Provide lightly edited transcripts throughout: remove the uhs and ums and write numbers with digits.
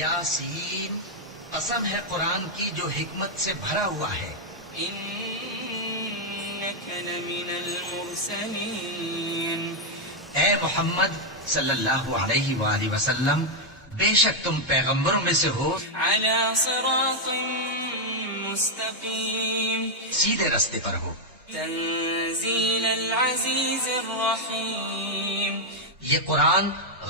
یاسین، قسم ہے قرآن کی جو حکمت سے بھرا ہوا ہے. إنك لمن المرسلين. اے محمد صلی اللہ علیہ وآلہ وسلم، بے شک تم پیغمبروں میں سے ہو على صراط مستقيم. سیدھے رستے پر ہو. تنزيل العزيز الرحيم. یہ قرآن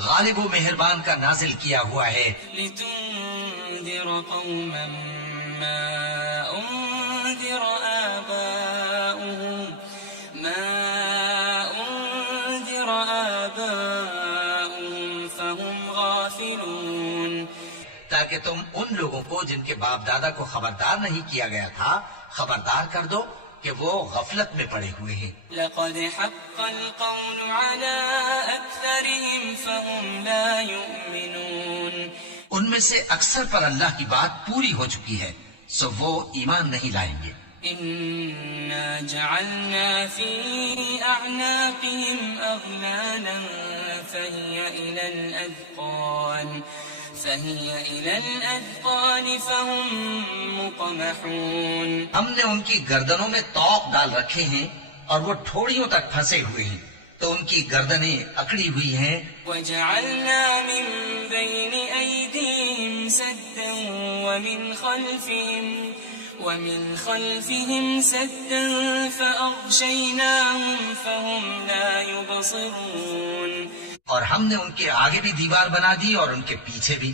غالب و مہربان کا نازل کیا ہوا ہے لتنذر قوما ما أنذر آباؤهم فهم غافلون. تاکہ تم ان لوگوں کو جن کے باپ دادا کو خبردار نہیں کیا گیا تھا خبردار کر دو کہ وہ غفلت میں پڑے ہوئے ہیں. لقد حق القول على أكثرهم فهم لا يؤمنون. ان میں سے اکثر پر اللہ کی بات پوری ہو چکی ہے سو وہ ایمان نہیں لائیں گے. إنا جعلنا في أعناقهم أغلالا فهي إلى الأذقان فهم مقمحون. ہم نے ان کی گردنوں میں طوق ڈال رکھے ہیں اور وہ ٹھوڑیوں تک پھنسے ہوئے ہیں تو ان کی گردنیں اکڑی ہوئی ہیں. وجعلنا من بين أيديهم سدا ومن خلفهم سدا فأغشيناهم فهم لا يبصرون. اور ہم نے ان کے آگے بھی دیوار بنا دی اور ان کے پیچھے بھی،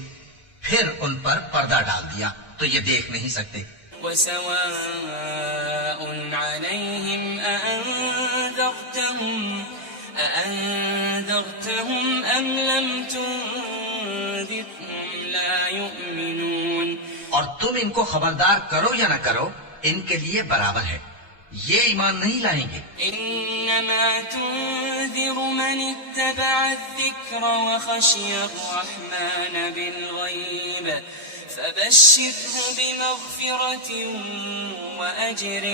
پھر ان پر پردہ ڈال دیا تو یہ دیکھ نہیں سکتے. وسواء عليهم أأنذرتهم أم لم تنذرهم لا يؤمنون. اور تم ان کو خبردار کرو یا نہ کرو ان کے لیے برابر ہے، یہ ایمان نہیں لائیں گے. إنما تنذر من اتبع الذكر وخشي الرحمن بالغيب فبشره بمغفرة وأجر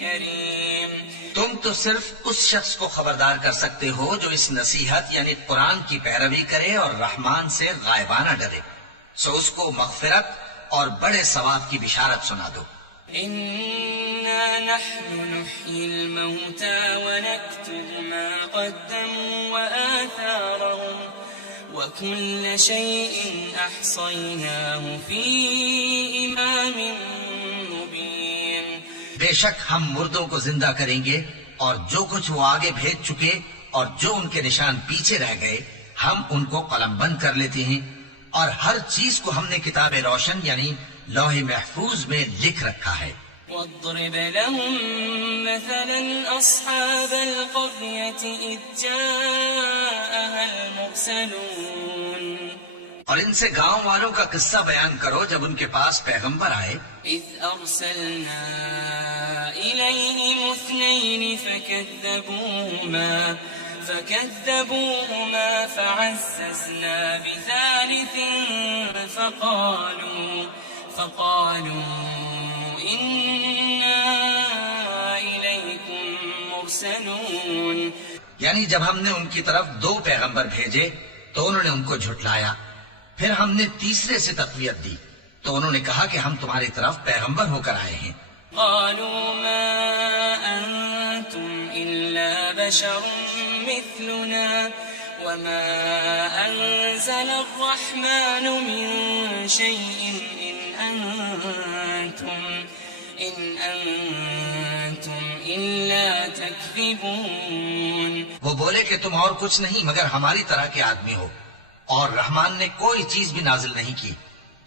كريم. تم تو صرف اس شخص کو خبردار کر سکتے ہو جو اس نصیحت یعنی قرآن کی پیروی کرے اور رحمان سے غائبانہ ڈرے، سو اس کو مغفرت اور بڑے ثواب کی بشارت سنا دو. إنا نحن نحيي الموتى ونكتب ما قدموا وآثارهم وكل شيء أحصيناه في إمام مبين. بے شک ہم مردوں کو زندہ کریں گے اور جو کچھ وہ آگے بھیج چکے اور جو ان کے نشان پیچھے رہ گئے ہم ان کو قلم بند کر لیتے ہیں اور ہر چیز کو ہم نے کتاب روشن یعنی لوح محفوظ میں لکھ رکھا ہے. واضرب لهم مثلا أصحاب القرية إذ جاءها المرسلون. اور ان سے گاؤں والوں کا قصہ بیان کرو جب ان کے پاس پیغمبر آئے. إذ أرسلنا إليهم 2 فكذبوهما فعززنا بثالث فقالوا إنا إليكم مرسلون. یعنی جب ہم نے ان کی طرف 2 پیغمبر بھیجے تو انہوں نے ان کو جھٹلایا، پھر ہم نے تیسرے سے تقویت دی تو انہوں نے کہا کہ ہم تمہاری طرف پیغمبر ہو کر آئے ہیں. قالوا ما أنتم إلا بشر مثلنا وما أنزل الرحمن من شيء إن أنتم إلا تكذبون. وہ بولے کہ تم اور کچھ نہیں مگر ہماری طرح کے آدمی ہو اور رحمان نے کوئی چیز بھی نازل نہیں کی،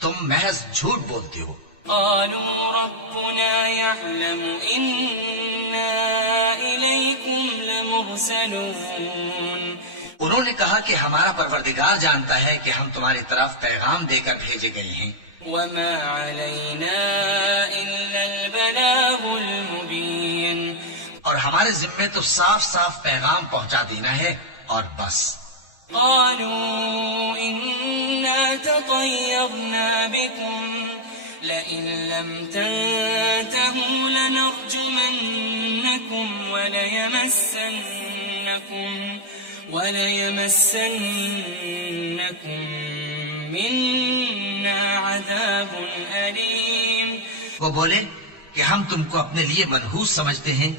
تم محض جھوٹ بولتے ہو. قالوا ربنا يعلم إنا إليكم لمرسلون. انہوں نے کہا کہ ہمارا پروردگار جانتا ہے کہ ہم تمہاری طرف پیغام دے کر بھیجے گئے ہیں. وما علينا إلا البلاغ المبين. اور ہمارے ذمے تو صاف صاف پیغام پہنچا دینا ہے اور بس. قالوا إنا تطيرنا بكم لئن لم تنتهوا لنرجمنكم وليمسنكم منا عذاب أليم. وہ بولے کہ ہم تم کو اپنے لیے منحوس سمجھتے ہیں،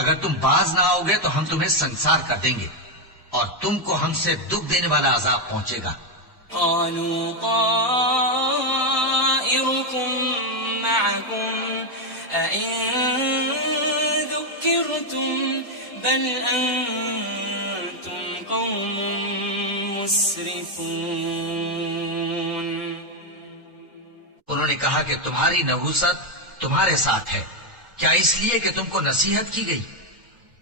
اگر تم باز نہ آؤ گے تو ہم تمہیں سنسار کر دیں گے اور تم کو ہم سے دکھ دینے والا عذاب پہنچے گا. قالوا طائركم معكم أئن ذكرتم بل أنتم قوم مسرفون. انہوں نے کہا کہ تمہاری نحوست تمہارے ساتھ ہے، کیا اس لیے کہ تم کو نصیحت کی گئی؟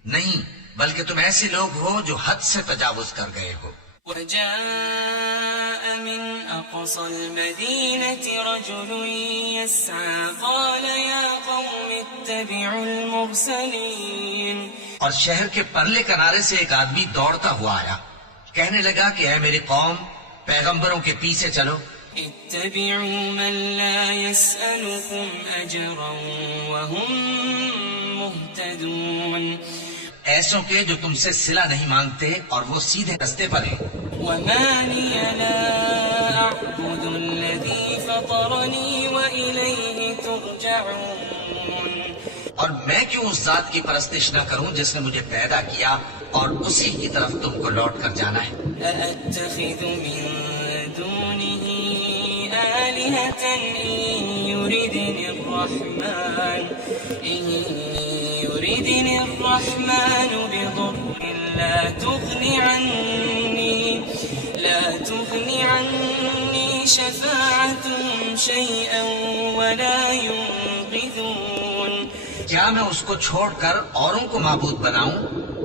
نہیں، بلکہ تم ایسے لوگ ہو جو حد سے تجاوز کر گئے ہو. وجاء من أقصى المدينة رجل يسعى قال يا قوم اتبعوا المرسلين. اور شہر کے پرلے کنارے سے ایک آدمی دوڑتا ہوا آیا، کہنے لگا کہ اے میری قوم، پیغمبروں کے پیچھے چلو. اتبعوا من لا يسألكم أجرا وهم مهتدون. ایسوں کے جو تم سے صلہ نہیں مانگتے اور وہ سیدھے رستے پر ہیں. وما لي لا أعبد الذي فطرني وإليه ترجعون. اور میں کیوں اس ذات کی پرستش نہ کروں جس نے مجھے پیدا کیا اور اسی کی طرف تم کو لوٹ کر جانا ہے. أأتخذ من دونه آلهة إن يردني الرحمن بضر لا تغني عني شفاعتهم شيئا ولا ينقذون. کیا میں اس کو چھوڑ کر اوروں کو معبود بناؤں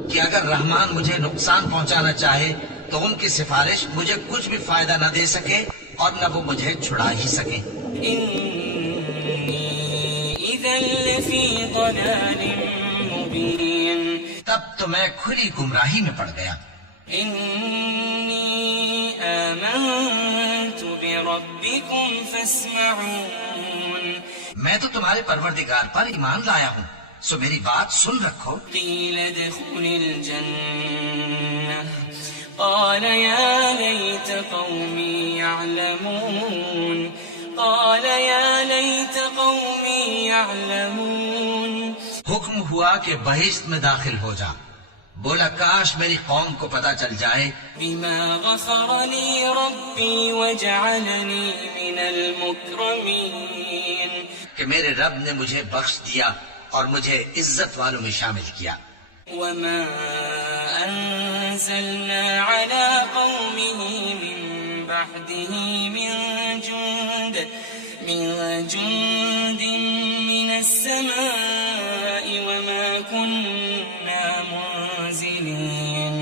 کہ اگر رحمان مجھے نقصان پہنچانا چاہے تو ان کی سفارش مجھے کچھ بھی فائدہ نہ دے سکے اور نہ وہ مجھے چھڑا ہی سکے. إني إذا لفي ضلال مبين. تب تو میں کھلی گمراہی میں پڑ گیا. إني آمنت بربكم فاسمعون. میں تو تمہارے پروردگار پر ایمان لایا ہوں، سو میری بات سن رکھو. قيل ادخل الجنة قال يا ليت قومي يعلمون. حکم ہوا کہ بہشت میں داخل ہو جا. بولا کاش میری قوم کو پتہ چل جائے بما غفر لي ربي وجعلني من المكرمين. کہ میرے رب نے مجھے بخش دیا اور مجھے عزت والوں میں شامل کیا. وما أنزلنا على قومه من بعده من جند من السماء وما كنا منزلين.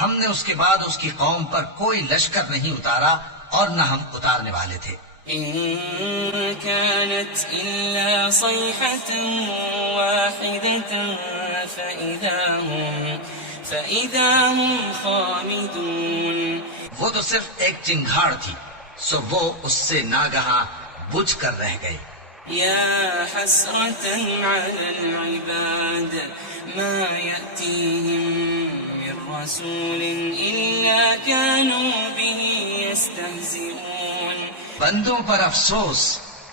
ہم نے اس کے بعد اس کی قوم پر کوئی لشکر نہیں اتارا اور نہ ہم اتارنے والے تھے. إن كانت إلا صيحة واحدة فإذا هم خامدون. وہ تو صرف ایک چنگھاڑ تھی، سو وہ اس سے ناگہاں بجھ کر رہ گئے. يا حسرة على العباد ما يأتيهم من رسول إلا كانوا به يستهزئون. بندوں پر افسوس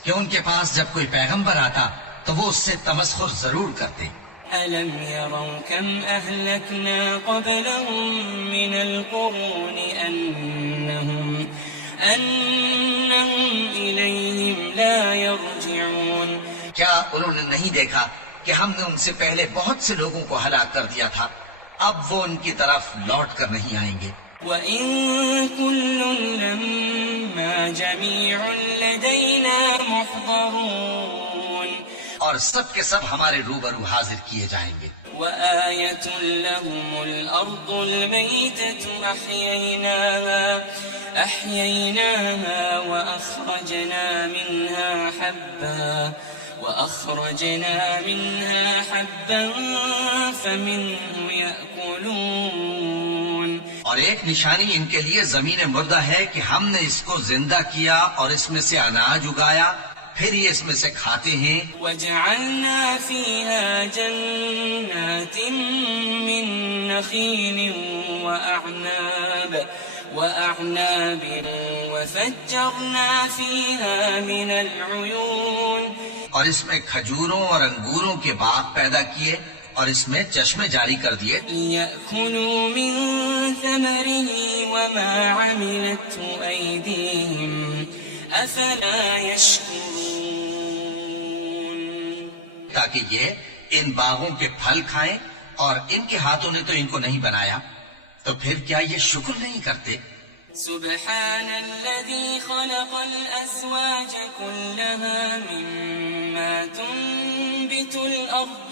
کہ ان کے پاس جب کوئی پیغمبر آتا تو وہ اس سے تمسخر ضرور کرتے. ألم يروا كم أهلكنا قبلهم من القرون أنهم إليهم لا يرجعون. کیا انہوں نے نہیں دیکھا کہ ہم نے ان سے پہلے بہت سے لوگوں کو ہلاک کر دیا تھا، اب وہ ان کی طرف لوٹ کر نہیں آئیں گے. وَإِن كُلٌّ لَمَّا جَمِيعٌ لَدَيْنَا مُحْضَرُونَ. اور سب کے سب ہمارے روبرو حاضر کیے جائیں گے. وَآيَةٌ لَهُمُ الْأَرْضُ الْمَيْتَةُ أَحْيَيْنَاهَا وَأَخْرَجْنَا مِنْهَا حَبًّا فَمِنْهُ يَأْكُلُونَ. اور ایک نشانی ان کے لیے زمین مردہ ہے کہ ہم نے اس کو زندہ کیا اور اس میں سے اناج اگایا، پھر یہ اس میں سے کھاتے ہیں. وَجَعَلْنَا فِيهَا جَنَّاتٍ مِّن نَخِيلٍ وأعناب وفجرنا فيها من العيون اور اس میں کھجوروں اور انگوروں کے باغ پیدا کیے اور اس میں چشمے جاری کر دیے ليأكلوا من ثمره وما عملته أيديهم أفلا يشكرون تاکہ یہ ان باغوں کے پھل کھائیں اور ان کے ہاتھوں نے تو ان کو نہیں بنایا تو پھر کیا یہ شکر نہیں کرتے سبحان الذي خلق الأزواج كلها مما تنبت الأرض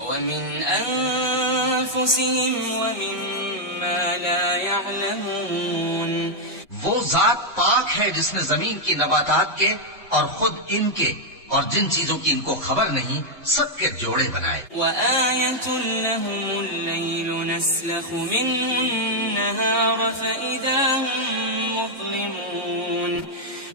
ومن أنفسهم ومما لا يعلمون وہ ذات پاک ہے جس نے زمین کی نباتات کے اور خود ان کے اور جن چیزوں کی ان کو خبر نہیں سب کے جوڑے بنائے وآية لهم الليل نسلخ منه النهار فإذا هم مظلمون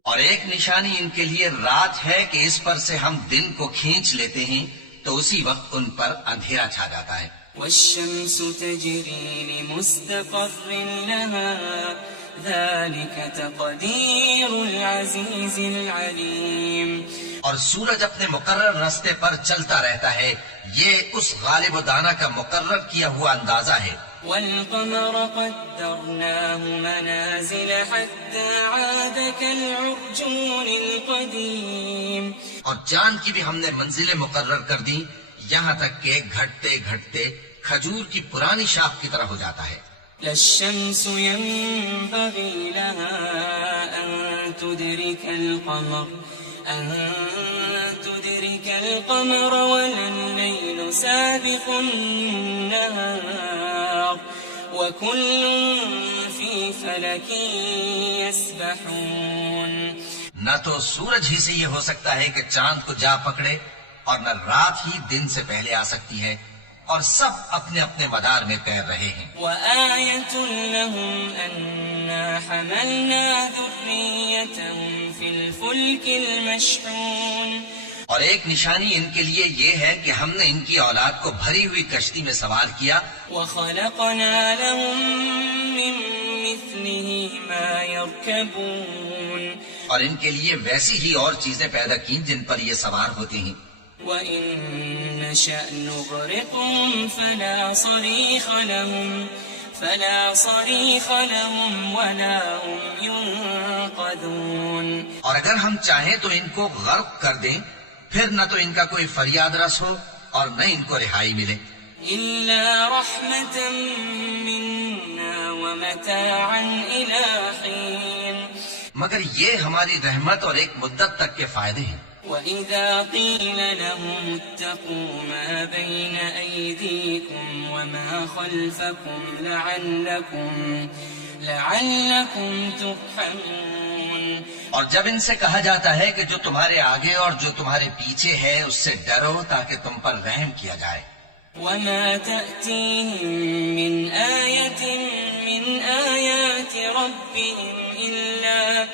اور ایک نشانی ان کے لیے رات ہے کہ اس پر سے ہم دن کو کھینچ لیتے ہیں تو اسی وقت ان پر اندھیرا چھا جاتا ہے والشمس تجري لمستقر لها ذلك تقدير العزيز العليم اور سورج اپنے مقرر راستے پر چلتا رہتا ہے یہ اس غالب و دانا کا مقرر کیا ہوا اندازہ ہے والقمر قدرناه منازل حتى عاد كالعرجون القديم اور چاند کی بھی ہم نے منزلیں مقرر کر دی یہاں تک کہ گھٹتے گھٹتے کھجور کی پرانی شاخ کی طرح ہو جاتا ہے لا الشمس ينبغي لها أن تدرك القمر ولا الليل سابق النهار وكل في فلك يسبحون نہ تو سورج ہی سے یہ ہو سکتا ہے کہ چاند کو جا پکڑے اور نہ رات ہی دن سے پہلے آ سکتی ہے اور سب اپنے اپنے مدار میں تیر رہے ہیں وآية لهم أنا حملنا ذريتهم في الفلك المشحون اور ایک نشانی ان کے لیے یہ ہے کہ ہم نے ان کی اولاد کو بھری ہوئی کشتی میں سوار کیا وخلقنا لهم من مثله ما يركبون اور ان کے لیے ویسی ہی اور چیزیں پیدا کی جن پر یہ سوار ہوتے ہیں وَإِن نَّشَأْ نُغْرِقْهُمْ فَلَا صَرِيخَ لَهُمْ وَلَا هُمْ يُنقَذُونَ اور اگر ہم چاہیں تو ان کو غرق کر دیں پھر نہ تو ان کا کوئی فریاد رس ہو اور نہ ان کو رہائی ملے إِلَّا رَحْمَةً مِنَّا وَمَتَاعًا إِلَىٰ حِينٍ مگر یہ ہماری رحمت اور ایک مدت تک کے فائدے ہیں وَإِذَا قِيلَ لَهُمُ اتَّقُوا مَا بَيْنَ أَيْدِيكُمْ وَمَا خَلْفَكُمْ لَعَلَّكُمْ تُرْحَمُونَ اور جب ان سے کہا جاتا ہے کہ جو تمہارے آگے اور جو تمہارے پیچھے ہے اس سے ڈرو تاکہ تم پر رحم کیا جائے وَمَا تَأْتِيهِم مِّنْ آيَةٍ مِّنْ آيَاتِ رَبِّهِمْ إِلَّا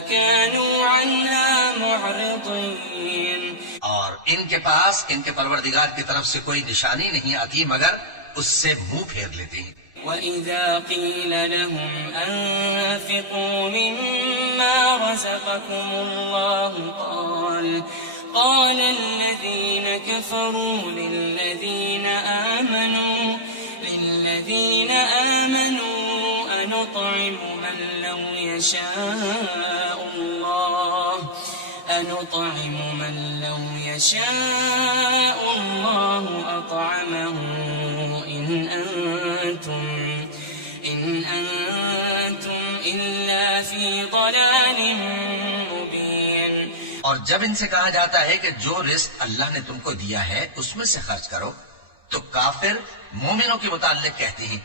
كَانُوا عَنْهَا مُعْرِضِينَ اور ان کے پاس ان کے پروردگار کی طرف سے کوئی نشانی نہیں آتی مگر اس سے منہ پھیر لیتے ہیں وَإِذَا قِيلَ لَهُمْ أَنفِقُوا مِمَّا رَزَقَكُمُ اللَّهُ قَالَ الَّذِينَ كَفَرُوا لِلَّذِينَ آمَنُوا أَنُطْعِمُ مَن لَّوْ يَشَاءُ اللَّهُ أَطْعَمَهُ إِنْ أَنتُمْ إِلَّا فِي ضَلَالٍ مُّبِينٍ اور جب ان سے کہا جاتا ہے کہ جو رزق اللہ نے تم کو دیا ہے اس میں سے خرچ کرو تو کافر مومنوں کے متعلق کہتے ہیں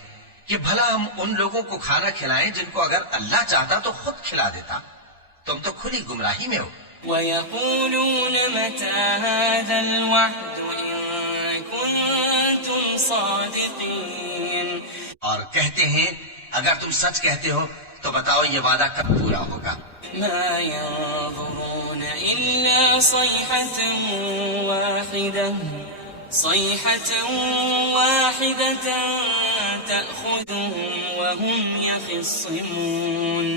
کہ بھلا ہم ان لوگوں کو کھانا کھلائیں جن کو اگر اللہ چاہتا تو خود کھلا دیتا تم تو کھلی گمراہی میں ہو وَيَقُولُونَ مَتَى هَذَا الْوَعْدُ إِن كُنتُمْ صَادِقِينَ اور کہتے ہیں اگر تم سچ کہتے ہو تو بتاؤ یہ وعدہ کب پورا ہوگا مَا يَنظُرُونَ إِلَّا صَيْحَةً وَاحِدَةً صيحة واحدة تأخذهم وهم يخصمون.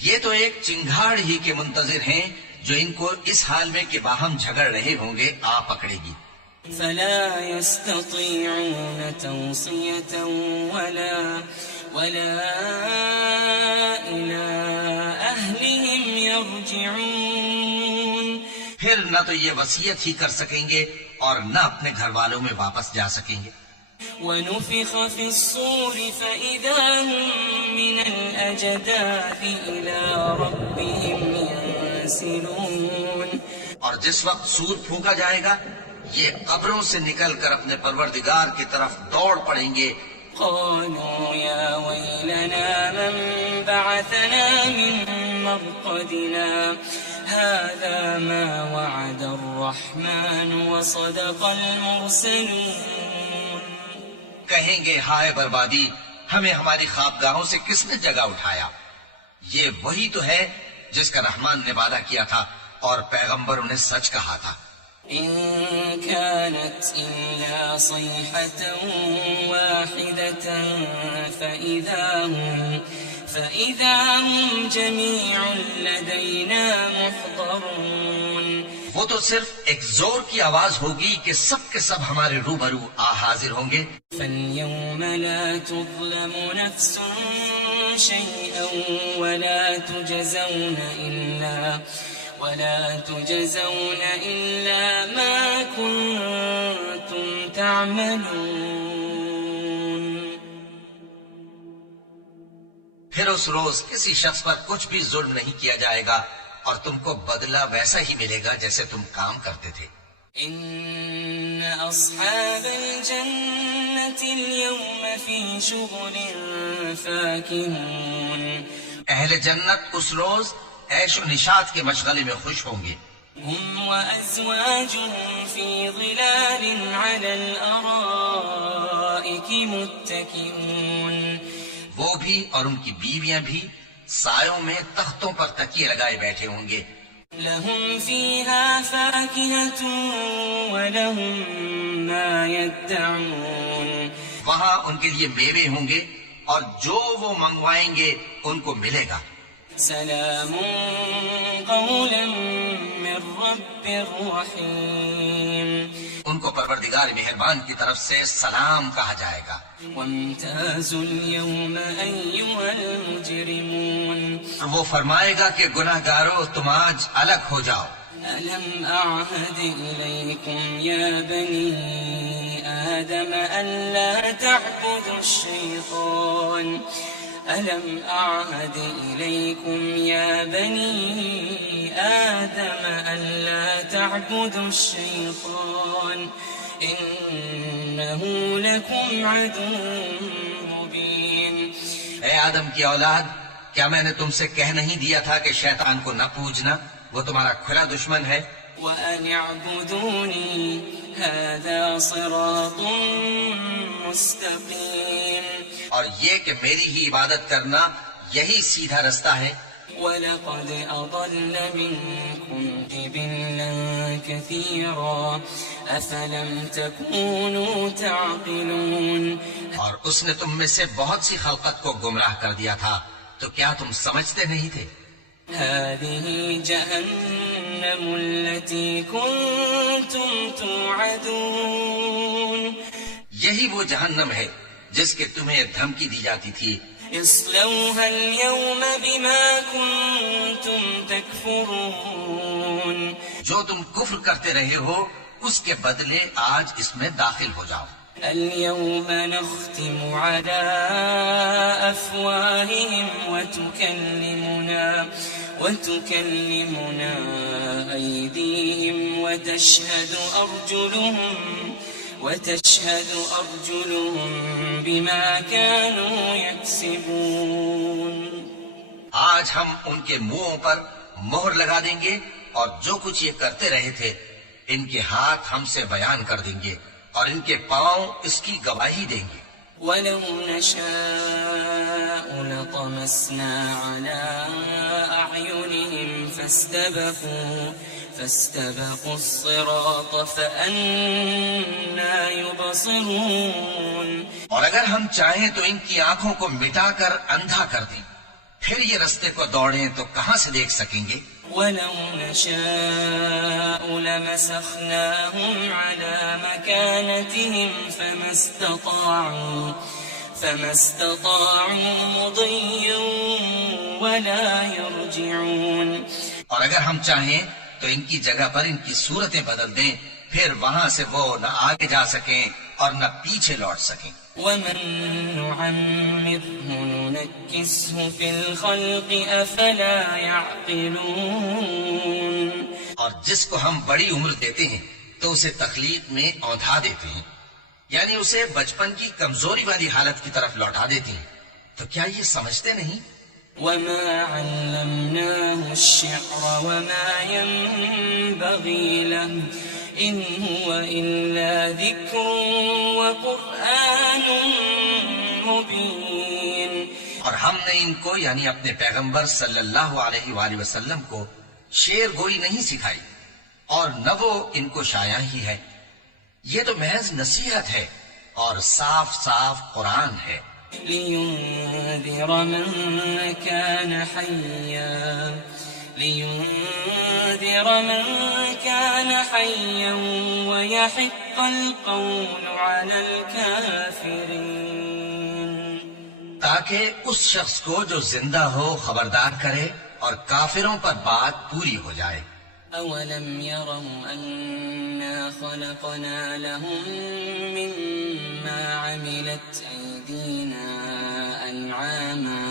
یہ تو ایک چنگھاڑ ہی کے منتظر ہیں جو ان کو اس حال میں کہ باہم جھگڑ رہے ہوں گے آ پکڑے گی. فلا يستطيعون توصية ولا إلى أهلهم يرجعون. پھر نہ تو یہ وصیت ہی کر سکیں گے اور نہ اپنے گھر والوں میں واپس جا سکیں گے. ونفخ في الصور فإذا هم من الأجداث إلى ربهم ينسلون. اور جس وقت سور پھونکا جائے گا یہ قبروں سے نکل کر اپنے پروردگار کی طرف دوڑ پڑیں گے. قالوا يا ويلنا من بعثنا من مرقدنا هذا ما وعد الرحمن وصدق المرسلون. کہیں گے ہائے بربادی، ہمیں ہماری خوابگاہوں سے کس نے جگہ اٹھایا. یہ وہی تو ہے جس کا رحمان نے وعدہ کیا تھا اور پیغمبروں نے سچ کہا تھا. إن كانت إلا صيحة واحدة فإذا هم جميع لدينا محضرون. وہ تو صرف ایک زور کی آواز ہوگی کہ سب کے سب ہمارے روبرو حاضر ہوں گے. فاليوم لا تظلم نفس شيئا ولا تجزون إلا ما كنتم تعملون. پھر اس روز کسی شخص پر کچھ بھی ظلم نہیں کیا جائے گا اور تم کو بدلہ ویسا ہی ملے گا جیسے تم کام کرتے تھے. إن أصحاب الجنة اليوم في شغل فاكهون. اہل جنت اس روز عیش و نشاط کے مشغلے میں خوش ہوں گے. هم وأزواجهم في ظلال على الأرائك متكئون. وہ بھی اور ان کی بیویاں بھی سایوں میں تختوں پر تکیے لگائے بیٹھے ہوں گے. لهم فيها فاكهة ولهم ما يدعون. وہاں ان کے لیے میوے ہوں گے اور جو وہ منگوائیں گے ان کو ملے گا. سلام قولا من رب رحیم. ان کو پروردگار مہربان کی طرف سے سلام کہا جائے گا. وامتازوا اليوم أيها المجرمون. وہ فرمائے گا کہ گناہگارو تم آج الگ ہو جاؤ. ألم أعهد إليكم يا بني آدم ألا تعبدوا الشيطان. ألم أعهد إليكم يا بني آدم ألا تعبدوا الشيطان إنه لكم عدو مبين. اے آدم کی اولاد، کیا میں نے تم سے کہہ نہیں دیا تھا کہ شیطان کو نہ پوجنا، وہ تمہارا کھلا دشمن ہے. وأن اعبدوني هذا صراط مستقيم. اور یہ کہ میری ہی عبادت کرنا یہی سیدھا رستہ ہے. وَلَقَدْ أَضَلَّ مِنكُمْ جِبِلًّا كَثِيرًا أَفَلَمْ تَكُونُوا تَعْقِلُونَ. اور اس نے تم میں سے بہت سی خلقت کو گمراہ کر دیا تھا، تو کیا تم سمجھتے نہیں تھے؟ هذه جهنم التي كنتم توعدون. یہی وہ جہنم ہے جس کے تمہیں دھمکی دی جاتی تھی. اصلوها اليوم بما كنتم تكفرون. جو تم کفر کرتے رہے ہو اس کے بدلے آج اس میں داخل ہو جاؤ. اليوم نختم على أفواههم وتكلمنا أيديهم وتشهد أرجلهم بما كانوا يكسبون. آج ہم ان کے منہوں پر مہر لگا دیں گے اور جو کچھ یہ کرتے رہے تھے ان کے ہاتھ ہم سے بیان کر دیں گے اور ان کے پاؤں اس کی گواہی دیں گے. وَلَوْ نَشَاءُ لَطَمَسْنَا عَلَىٰ أَعْيُنِهِمْ فاستبقوا الصراط فأنى يبصرون اور اگر ہم چاہیں تو ان کی آنکھوں کو مٹا کر اندھا کر دیں، پھر یہ رستے کو دوڑیں تو کہاں سے دیکھ سکیں گے؟ ولو نشاء لمسخناهم على مكانتهم فما استطاعوا مضيا ولا يرجعون. اور اگر ہم چاہیں تو ان کی جگہ پر ان کی صورتیں بدل دیں، پھر وہاں سے وہ نہ آگے جا سکیں اور نہ پیچھے لوٹ سکیں. ومن نعمره ننكسه في الخلق أفلا يعقلون. اور جس کو ہم بڑی عمر دیتے ہیں تو اسے تخلیق میں اوندھا دیتے ہیں، یعنی اسے بچپن کی کمزوری والی حالت کی طرف لوٹا دیتے ہیں. تو کیا یہ سمجھتے نہیں؟ وما علمناه الشعر وما ينبغي له إن هو إلا ذكر وقرآن مبين. اور ہم نے ان کو یعنی اپنے پیغمبر صلی اللہ علیہ وآلہ وسلم کو شعر گوئی نہیں سکھائی، اور نہ وہ ان کو شایع ہی ہے. یہ تو محض نصیحت ہے اور صاف صاف قرآن ہے. لينذر من كان حيا ويحق القول على الكافرين. تاکہ اس شخص کو جو زندہ ہو خبردار کرے اور کافروں پر بات پوری ہو جائے. أولم يروا أنا خلقنا لهم مما عملت أيدينا أنعاما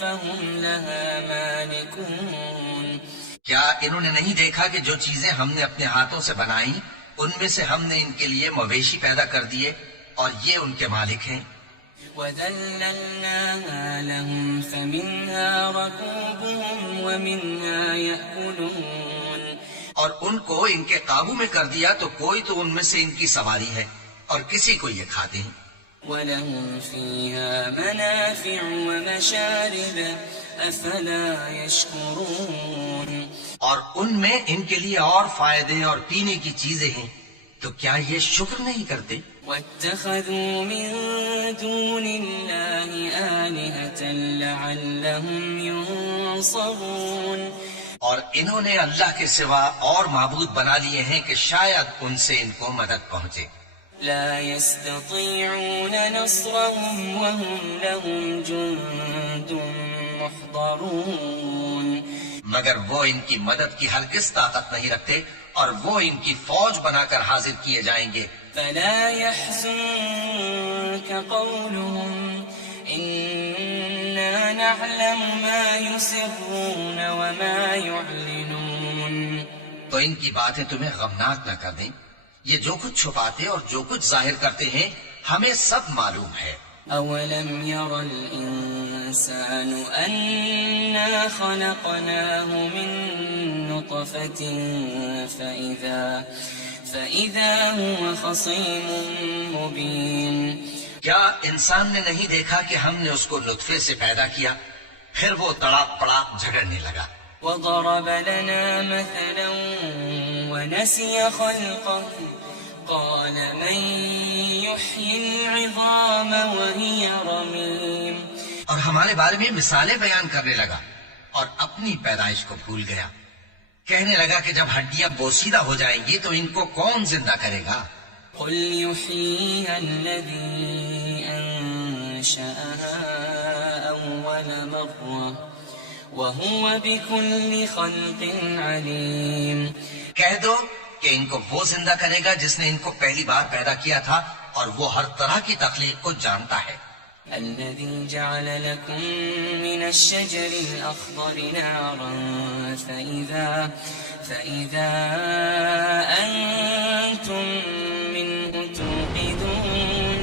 فهم لها مالكون. کیا انہوں نے نہیں دیکھا کہ جو چیزیں ہم نے اپنے ہاتھوں سے بنائیں ان میں سے ہم نے ان کے لیے مویشی پیدا کر دیے اور یہ ان کے مالک ہیں. وَذَلَّلْنَاهَا لَهُمْ فَمِنْهَا رَكُوبُهُمْ وَمِنْهَا يَأْكُلُونَ. اور ان کو ان کے قابو میں کر دیا تو کوئی تو ان میں سے ان کی سواری ہے اور کسی کو یہ کھاتے ہیں. وَلَهُمْ فِيهَا مَنَافِعُ وَمَشَارِبُ أَفَلَا يَشْكُرُونَ. اور ان میں ان کے لیے اور فائدے اور پینے کی چیزیں ہیں، تو کیا یہ شکر نہیں کرتے؟ وَاتَّخَذُوا مِن دُونِ اللَّهِ آلِهَةً لَعَلَّهُمْ يُنصَرُونَ. اور انہوں نے اللہ کے سوا اور معبود بنا لیے ہیں کہ شاید ان سے ان کو مدد پہنچے. لا يستطيعون نصرهم وهم لهم جند محضرون. مگر وہ ان کی مدد کی ہرگز طاقت نہیں رکھتے اور وہ ان کی فوج بنا کر حاضر کیے جائیں گے. فلا يحزنك قولهم إنا نعلم ما يسرون وما يعلنون. تو ان کی باتیں تمہیں غمناک نہ کر دیں. یہ جو کچھ چھپاتے اور جو کچھ ظاہر کرتے ہیں ہمیں سب معلوم ہے. أولم ير الإنسان أنا خلقناه من نطفة فإذا هو خصيم مبين. کیا انسان نے نہیں دیکھا کہ ہم نے اس کو نطفے سے پیدا کیا، پھر وہ تڑاک پڑاک جھگڑنے لگا. وضرب لنا مثلا ونسي خلقه قال من يحيي العظام وهي رميم. اور ہمارے بارے میں مثالیں بیان کرنے لگا اور اپنی پیدائش کو بھول گیا. کہنے لگا کہ جب ہڈیاں بوسیدہ ہو جائیں گی تو ان کو کون زندہ کرے گا؟ قل يحييها الذي أنشأها أول مرة وهو بكل خلق عليم. کہہ دو کہ ان کو وہ زندہ کرے گا جس نے ان کو پہلی بار پیدا کیا تھا اور وہ ہر طرح کی تخلیق کو جانتا ہے. الذي جعل لكم من الشجر الأخضر نارا فإذا أنتم منه توقدون.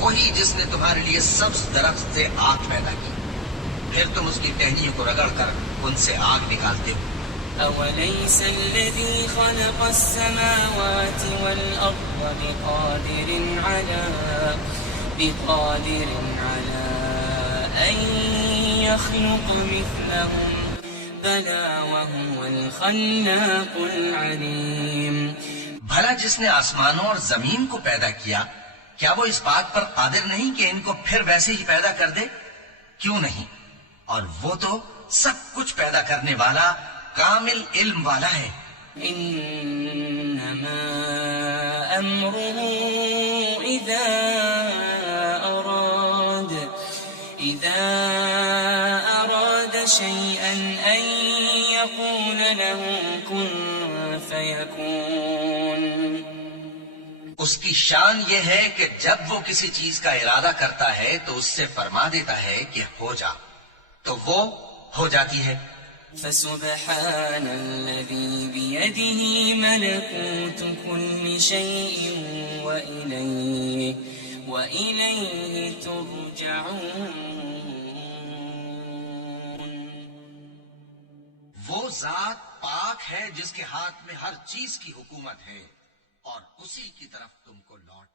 وہی جس نے تمہارے لیے سبز درخت سے آگ پیدا کی، پھر تم اس کی ٹہنیوں کو رگڑ کر ان سے آگ نکالتے ہو. أوليس الذي خلق السماوات والأرض بقادر على أن يخلق مثلهم بلى وهو الخلاق العليم. بھلا جس نے آسمانوں اور زمین کو پیدا کیا کیا وہ اس بات پر قادر نہیں کہ ان کو پھر ویسے ہی پیدا کر دے؟ کیوں نہیں؟ اور وہ تو سب کچھ پیدا کرنے والا کامل علم والا ہے. إنما أمره إذا أراد شيئا أن يقول له كن فيكون. اس کی شان یہ ہے کہ جب وہ کسی چیز کا ارادہ کرتا ہے تو اس سے فرما دیتا ہے کہ ہو جا، تو وہ ہو جاتی ہے. فسبحان الذي بيده ملكوت كل شيء وإليه ترجعون. وہ ذات پاک ہے جس کے ہاتھ میں ہر چیز کی حکومت ہے اور اسی کی طرف تم کو لوٹ